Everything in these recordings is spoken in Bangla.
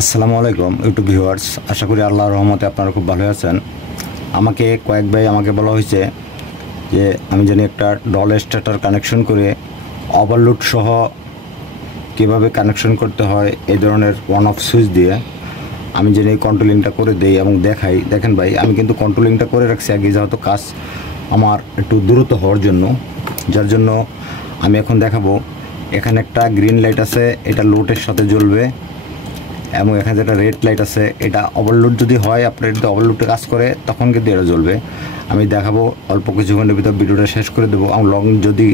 আসসালামু আলাইকুম ইউটিউব ভিউয়ার্স, আশা করি আল্লাহর রহমতে আপনারা খুব ভালো আছেন। আমাকে কয়েক ভাই আমাকে বলা হয়েছে যে আমি জানি একটা ডল স্টার্টার কানেকশন করে ওভারলোড সহ কীভাবে কানেকশন করতে হয় এই ধরনের ওয়ান অফ সুইচ দিয়ে আমি জানি কন্ট্রোলিংটা করে দেই এবং দেখাই। দেখেন ভাই, আমি কিন্তু কন্ট্রোলিংটা করে রাখছি আগে, যেহেতু কাজ আমার একটু দ্রুত হওয়ার জন্য, যার জন্য আমি এখন দেখাবো। এখানে একটা গ্রিন লাইট আছে, এটা লোডের সাথে জ্বলবে, এবং এখানে যেটা রেড লাইট আছে এটা ওভারলোড যদি হয়, আপনার যদি ওভারলোডে কাজ করে তখন কিন্তু এটা জ্বলবে। আমি দেখাবো অল্প কিছুক্ষণের ভিতর ভিডিওটা শেষ করে দেবো। এবং লং যদি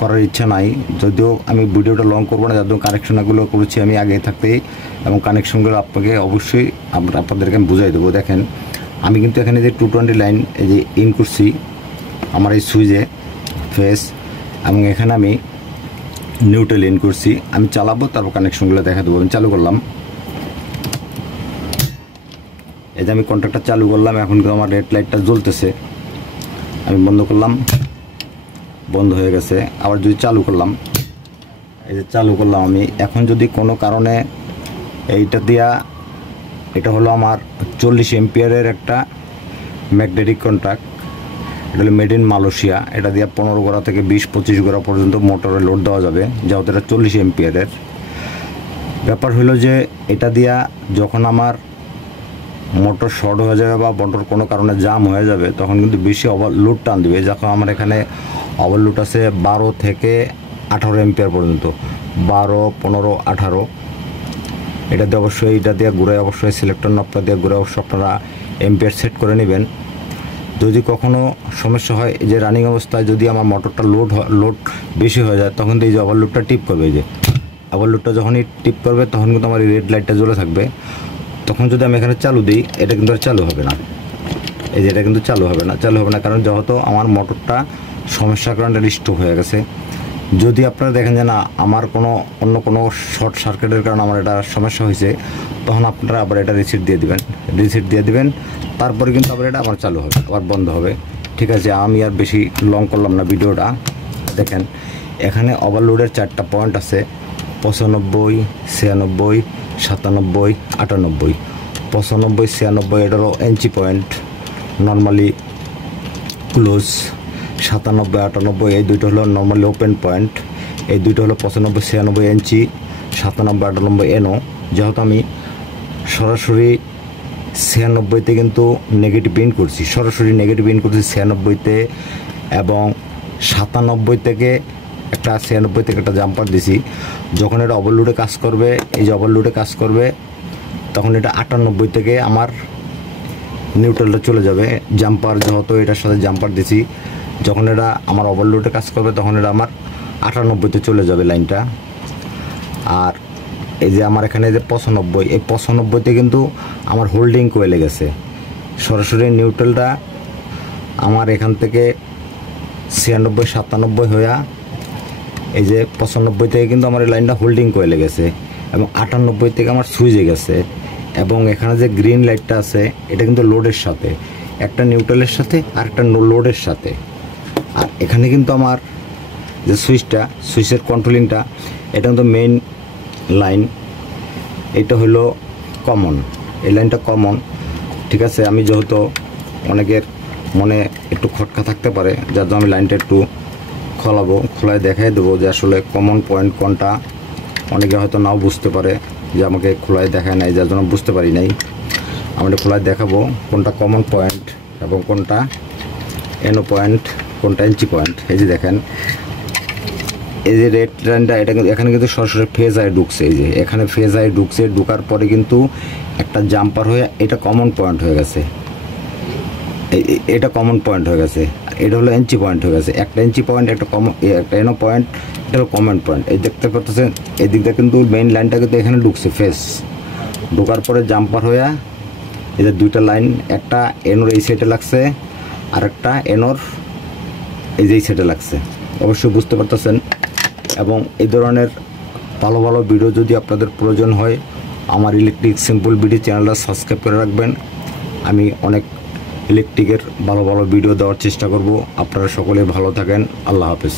করার ইচ্ছা নাই, যদিও আমি ভিডিওটা লং করবো না, যাদের কানেকশনগুলো করেছি আমি আগে থাকতেই, এবং কানেকশনগুলো আপনাকে অবশ্যই আপনাদেরকে আমি বুঝাই দেবো। দেখেন, আমি কিন্তু এখানে যে 220 লাইন এই যে ইন করছি আমার এই সুইচে ফেস, এবং এখানে আমি নিউট্রাল ইন করছি। আমি চালাবো, তারপর কানেকশনগুলো দেখা দেবো। আমি চালু করলাম, এই যে আমি কন্ট্যাক্টটা চালু করলাম, এখন কিন্তু আমার রেড লাইটটা জ্বলতেছে। আমি বন্ধ করলাম, বন্ধ হয়ে গেছে। আবার যদি চালু করলাম, এই যে চালু করলাম আমি। এখন যদি কোনো কারণে এইটা দিয়া, এটা হলো আমার 40 এম্পিয়ারের একটা ম্যাগনেটিক কন্ট্যাক্ট, এটা হলো মেড ইন মালয়েশিয়া। এটা দিয়ে 15 গোড়া থেকে 20-25 গোড়া পর্যন্ত মোটরে লোড দেওয়া যাবে, যেহেতু এটা 40 এম্পিয়ারের। ব্যাপার হলো যে এটা দিয়া যখন আমার মোটর শর্ট হয়ে যাবে বা মোটর কোনো কারণে জাম হয়ে যাবে, তখন কিন্তু বেশি ওভারলোড টান দেবে। যখন আমার এখানে ওভারলোড আছে 12 থেকে 18 এম্পিয়ার পর্যন্ত, 12, 15, 18। এটা দিয়ে অবশ্যই, এটা দিয়ে ঘুরায় অবশ্যই সিলেক্টর নবটা দিয়ে ঘুরে অবশ্যই আপনারা এম্পিয়ার সেট করে নেবেন। যদি কখনও সমস্যা হয় যে রানিং অবস্থায় যদি আমার মোটরটা লোড বেশি হয়ে যায়, তখন তো এই যে ওভারলোডটা টিপ করবে, এই যে ওভারলোডটা যখনই টিপ করবে তখন কিন্তু আমার এই রেড লাইটটা জ্বলে থাকবে। তখন যদি আমি এখানে চালু দিই, এটা কিন্তু আর চালু হবে না। এই যে এটা কিন্তু চালু হবে না, কারণ যেহেতু আমার মোটরটা সমস্যার কারণে রিস্টোক হয়ে গেছে। যদি আপনারা দেখেন যে না, আমার অন্য কোনো শর্ট সার্কিটের কারণে আমার এটা সমস্যা হয়েছে, তখন আপনারা আবার এটা রিসেট দিয়ে দিবেন। তারপরে কিন্তু আবার এটা আবার চালু হবে, আবার বন্ধ হবে। ঠিক আছে, আমি আর বেশি লং করলাম না ভিডিওটা। দেখেন, এখানে ওভারলোডের 4টা পয়েন্ট আছে, 95, 96, 97, 98। 95, 96 এটারও এন্ট্রি পয়েন্ট, নর্মালি ক্লোজ। 97, 98 এই দুইটা হলো নর্মালি ওপেন পয়েন্ট। এই দুইটা হলো 95, 96 এন্ট্রি, 97, 98 এনও। যেহেতু আমি সরাসরি 96তে কিন্তু নেগেটিভ ইন করছি, 96তে, এবং 97 থেকে একটা 96 থেকে একটা জাম্পার দিছি। যখন এটা ওভারলোডে কাজ করবে, এই যে ওভারলোডে কাজ করবে, তখন এটা 98 থেকে আমার নিউট্রালটা চলে যাবে। জাম্পার যেহেতু এটার সাথে জাম্পার দিছি, যখন এটা আমার ওভারলোডে কাজ করবে তখন এটা আমার 98তে চলে যাবে লাইনটা। আর এই যে আমার এখানে যে 95, এই 95তে কিন্তু আমার হোল্ডিং কয়েলে গেছে। সরাসরি নিউট্রালটা আমার এখান থেকে 96, 97 হয়ে এই যে 95 থেকে কিন্তু আমার এই লাইনটা হোল্ডিং কয়েলে গেছে, এবং 98 থেকে আমার সুইচে গেছে। এবং এখানে যে গ্রিন লাইটটা আছে, এটা কিন্তু লোডের সাথে, একটা নিউট্রালের সাথে আর একটা লোডের সাথে। আর এখানে কিন্তু আমার যে সুইচের কন্ট্রোলিংটা, এটা কিন্তু মেইন লাইন, এটা হলো কমন, এই লাইনটা কমন। ঠিক আছে, আমি যেহেতু অনেকের মনে একটু খটকা থাকতে পারে, যার জন্য আমি লাইনটা একটু খোলায় দেখাই দেবো যে আসলে কমন পয়েন্ট কোনটা। অনেকে হয়তো নাও বুঝতে পারে যে আমাকে খোলায় দেখায় নাই, যার জন্য বুঝতে পারি নাই। আমি খোলায় দেখাবো কোনটা কমন পয়েন্ট এবং কোনটা এনো পয়েন্ট, কোনটা এন্ট্রি পয়েন্ট। এই যে দেখেন, এই যে রেড লাইনটা, এটা কিন্তু এখানে কিন্তু সরাসরি ফেজ আই ঢুকছে। এই যে এখানে ফেজ আই ঢুকছে, ঢুকার পরে কিন্তু একটা জাম্পার হয়ে এটা কমন পয়েন্ট হয়ে গেছে, এটা কমন পয়েন্ট হয়ে গেছে। এটা হলো এন্ট্রি পয়েন্ট হয়ে গেছে, একটা এন্ট্রি পয়েন্ট, একটা এনো পয়েন্ট, এটা হলো কমন পয়েন্ট। এই দেখতে পাচ্ছেন, এই দিকটা কিন্তু মেইন লাইনটা কিন্তু এখানে ঢুকছে, ফেস ঢোকার পরে জাম্পার হয়ে এই যে দুইটা লাইন, একটা এনোর এই সাইডে লাগছে আর একটা এনোর এই যে এই সাইডে লাগছে। অবশ্যই বুঝতে পারতেছেন। এবং এই ধরনের ভালো ভালো ভিডিও যদি আপনাদের প্রয়োজন হয়, আমার ইলেকট্রিক সিম্পল ভিডিও চ্যানেলটা সাবস্ক্রাইব করে রাখবেন। আমি অনেক ইলেকট্রিকের ভালো ভালো ভিডিও দেওয়ার চেষ্টা করব। আপনারা সকলে ভালো থাকেন। আল্লাহ হাফেজ।